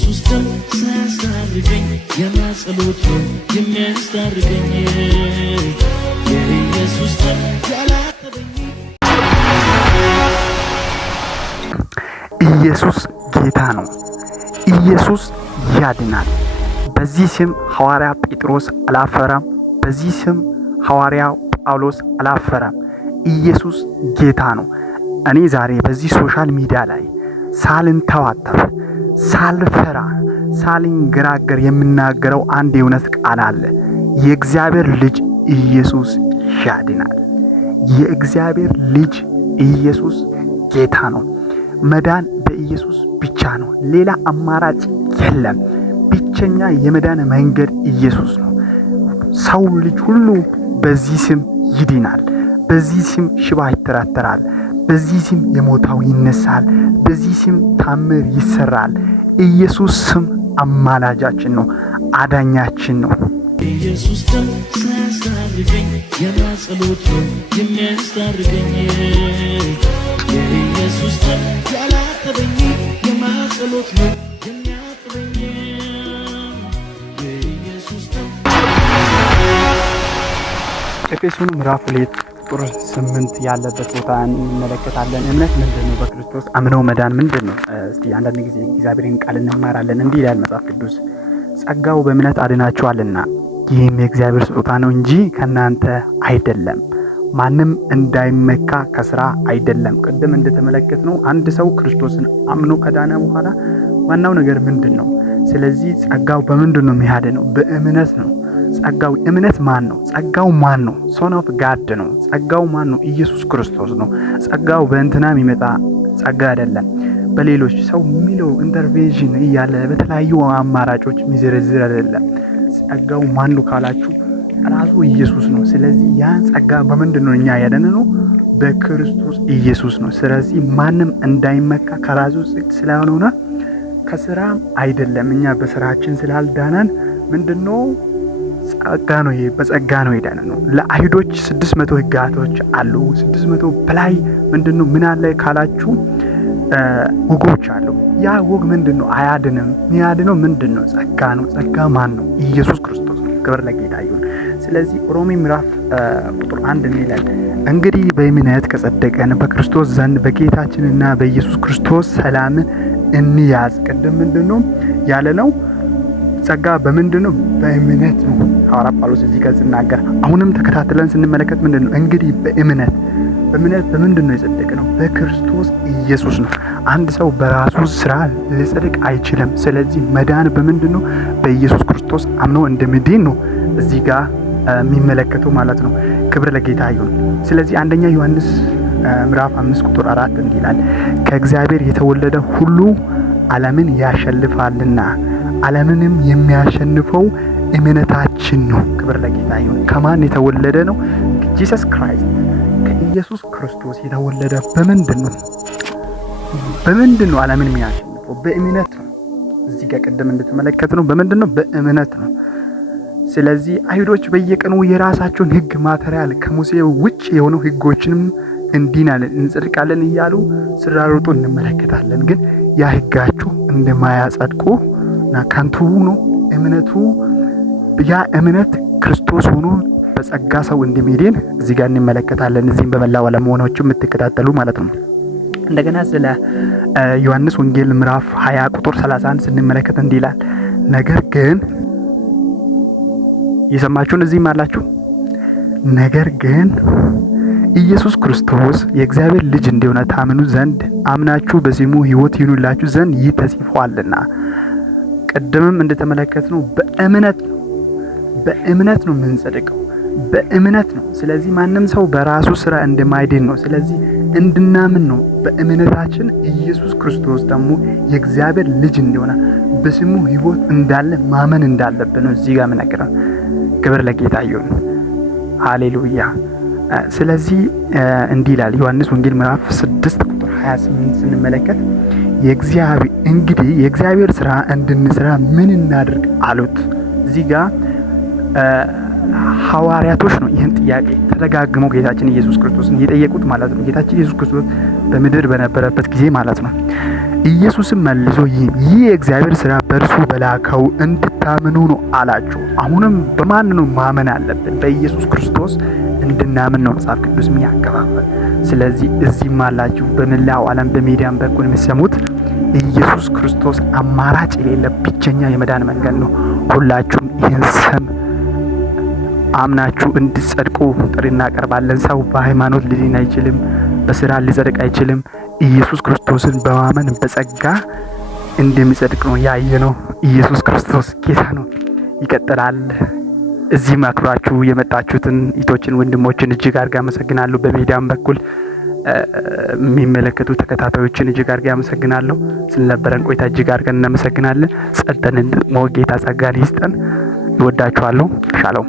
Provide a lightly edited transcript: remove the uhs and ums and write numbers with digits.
የኢየሱስ ደም ሳያስታርቀኝ የማጸሎት ነው የሚያስታርቀኝ የኢየሱስ ደም ያላጠበኝ። ኢየሱስ ጌታ ነው። ኢየሱስ ያድናል። በዚህ ስም ሐዋርያ ጴጥሮስ አላፈረም። በዚህ ስም ሐዋርያ ጳውሎስ አላፈረም። ኢየሱስ ጌታ ነው። እኔ ዛሬ በዚህ ሶሻል ሚዲያ ላይ ሳልንተዋተፍ ሳልፈራ ሳልንገራገር የምናገረው አንድ የእውነት ቃል አለ። የእግዚአብሔር ልጅ ኢየሱስ ያድናል። የእግዚአብሔር ልጅ ኢየሱስ ጌታ ነው። መዳን በኢየሱስ ብቻ ነው። ሌላ አማራጭ የለም። ብቸኛ የመዳን መንገድ ኢየሱስ ነው። ሰው ልጅ ሁሉ በዚህ ስም ይድናል። በዚህ ስም ሽባ ይተራተራል። በዚህ ስም የሞተው ይነሳል። በዚህ ስም ታምር ይሰራል። ኢየሱስ ስም አማላጃችን ነው፣ አዳኛችን ነው። ኢየሱስ ደም ሳያስታርቀኝ የማጸሎት ነው የሚያስታርቀኝ የኢየሱስ ደም ያላጠበኝ የማጸሎት ነው የሚያጠበኝ የኢየሱስ ደም። ኤፌሶን ምዕራፍ 2 ቁጥር 8 ያለበት ቦታ እንመለከታለን። እምነት ምንድን ነው? በክርስቶስ አምነው መዳን ምንድን ነው? እስቲ አንዳንድ ጊዜ እግዚአብሔርን ቃል እንማራለን። እንዲህ ይላል መጽሐፍ ቅዱስ፣ ጸጋው በእምነት አድናችኋልና ይህም የእግዚአብሔር ስጦታ ነው እንጂ ከእናንተ አይደለም፣ ማንም እንዳይመካ ከስራ አይደለም። ቅድም እንደተመለከትነው አንድ ሰው ክርስቶስን አምኖ ከዳነ በኋላ ዋናው ነገር ምንድን ነው? ስለዚህ ጸጋው በምንድን ነው የሚያድነው? በእምነት ነው። ጸጋው እምነት ማን ነው? ጸጋው ማን ነው? ሶን ኦፍ ጋድ ነው። ጸጋው ማን ነው? ኢየሱስ ክርስቶስ ነው። ጸጋው በእንትና የሚመጣ ጸጋ አይደለም። በሌሎች ሰው የሚለው ኢንተርቬንሽን እያለ በተለያዩ አማራጮች የሚዘረዝር አይደለም። ጸጋው ማን ነው ካላችሁ ራሱ ኢየሱስ ነው። ስለዚህ ያን ጸጋ በምንድን ነው እኛ ያደነነው? በክርስቶስ ኢየሱስ ነው። ስለዚህ ማንም እንዳይመካ ከራሱ ጽድቅ ስላልሆነ ከስራም አይደለም። እኛ በስራችን ስላልዳናን ምንድነው ጸጋ ነው። ይሄ በጸጋ ነው የዳነነው። ለአይሁዶች 600 ሕግጋቶች አሉ። 600 በላይ ምንድነው ምን አለ ካላችሁ ወጎች አሉ። ያ ወግ ምንድነው? አያድንም። የሚያድነው ምንድነው? ጸጋ ነው። ጸጋ ማን ነው? ኢየሱስ ክርስቶስ ነው። ክብር ለጌታ ይሁን። ስለዚህ ሮሜ ምዕራፍ ቁጥር 1 ይላል፣ እንግዲህ በእምነት ከጸደቀን በክርስቶስ ዘንድ በጌታችንና በኢየሱስ ክርስቶስ ሰላምን እንያዝ። ቅድም ምንድነው ያለነው? ጸጋ በምንድነው? በእምነት ነው። ሐዋርያ ጳውሎስ እዚህ ጋር ሲናገር አሁንም ተከታትለን ስንመለከት ምንድነው? እንግዲህ በእምነት በምንድነው የጸደቅነው? በክርስቶስ ኢየሱስ ነው። አንድ ሰው በራሱ ስራ ሊጸድቅ አይችልም። ስለዚህ መዳን በምንድነው? በኢየሱስ ክርስቶስ አምኖ እንደሚድን ነው እዚህ ጋር የሚመለከተው ማለት ነው። ክብር ለጌታ ይሁን። ስለዚህ አንደኛ ዮሐንስ ምዕራፍ 5 ቁጥር 4 እንዲህ ይላል፣ ከእግዚአብሔር የተወለደ ሁሉ ዓለምን ያሸንፋልና ዓለምንም የሚያሸንፈው እምነታችን ነው። ክብር ለጌታ ይሁን። ከማን የተወለደ ነው? ጂሰስ ክራይስት፣ ከኢየሱስ ክርስቶስ የተወለደ በምንድን ነው? በምንድን ነው ዓለምን የሚያሸንፈው? በእምነት ነው። እዚህ ጋር ቅድም እንደተመለከትነው በምንድን ነው? በእምነት ነው። ስለዚህ አይሁዶች በየቀኑ የራሳቸውን ሕግ ማተሪያል ከሙሴ ውጭ የሆኑ ሕጎችንም እንዲናለን እንጽድቃለን እያሉ ስራሩጡ እንመለከታለን። ግን ያ ሕጋችሁ እንደማያጸድቁ እና ከንቱ ነው እምነቱ። ያ እምነት ክርስቶስ ሆኖ በጸጋ ሰው እንደሚድን እዚህ ጋር እንመለከታለን። እዚህም በመላው ዓለም ሆናችሁ የምትከታተሉ ማለት ነው። እንደገና ስለ ዮሐንስ ወንጌል ምዕራፍ 20 ቁጥር 31 ስንመለከት እንዲህ ይላል፣ ነገር ግን የሰማችሁን እዚህም አላችሁ፣ ነገር ግን ኢየሱስ ክርስቶስ የእግዚአብሔር ልጅ እንደሆነ ታምኑ ዘንድ አምናችሁ በስሙ ሕይወት ይኑላችሁ ዘንድ ይህ ተጽፏልና። ቀደምም እንደተመለከትነው በእምነት ነው የምንጸድቀው፣ በእምነት ነው። ስለዚህ ማንም ሰው በራሱ ስራ እንደማይድን ነው። ስለዚህ እንድናምን ነው በእምነታችን ኢየሱስ ክርስቶስ ደግሞ የእግዚአብሔር ልጅ እንደሆነ በስሙ ሕይወት እንዳለ ማመን እንዳለብን ነው እዚህ ጋር የምነግረን። ክብር ለጌታ ይሁን። ሃሌሉያ። ስለዚህ እንዲህ ይላል ዮሐንስ ወንጌል ምዕራፍ 6 ቁጥር 28 ስንመለከት እንግዲህ የእግዚአብሔር ስራ እንድንሰራ ምን እናድርግ አሉት። እዚህ ጋር ሐዋርያቶች ነው ይህን ጥያቄ ተደጋግመው ጌታችን ኢየሱስ ክርስቶስን እየጠየቁት ማለት ነው። ጌታችን ኢየሱስ ክርስቶስ በምድር በነበረበት ጊዜ ማለት ነው። ኢየሱስም መልሶ ይህ የእግዚአብሔር ሥራ በእርሱ በላከው እንድታምኑ ነው አላቸው። አሁንም በማን ነው ማመን አለብን? በኢየሱስ ክርስቶስ እንድናምን ነው መጽሐፍ ቅዱስ የሚያከፋፍል። ስለዚህ እዚህም አላችሁ በመላው ዓለም በሚዲያም በኩል የሚሰሙት ኢየሱስ ክርስቶስ አማራጭ የሌለ ብቸኛ የመዳን መንገድ ነው። ሁላችሁም ይህን ስም አምናችሁ እንድጸድቁ ጥሪ እናቀርባለን። ሰው በሃይማኖት ሊድን አይችልም፣ በስራ ሊጸድቅ አይችልም። ኢየሱስ ክርስቶስን በማመን በጸጋ እንደሚጸድቅ ነው ያየነው። ኢየሱስ ክርስቶስ ጌታ ነው። ይቀጥላል። እዚህም አክብራችሁ የመጣችሁትን እህቶችን ወንድሞችን እጅግ አድርጌ አመሰግናለሁ። በሚዲያም በኩል የሚመለከቱ ተከታታዮችን እጅግ አድርጌ አመሰግናለሁ። ስለነበረን ቆይታ እጅግ አድርገን እናመሰግናለን። ጸጥተን ደግሞ ጌታ ጸጋን ይስጠን። ይወዳችኋለሁ። ሻሎም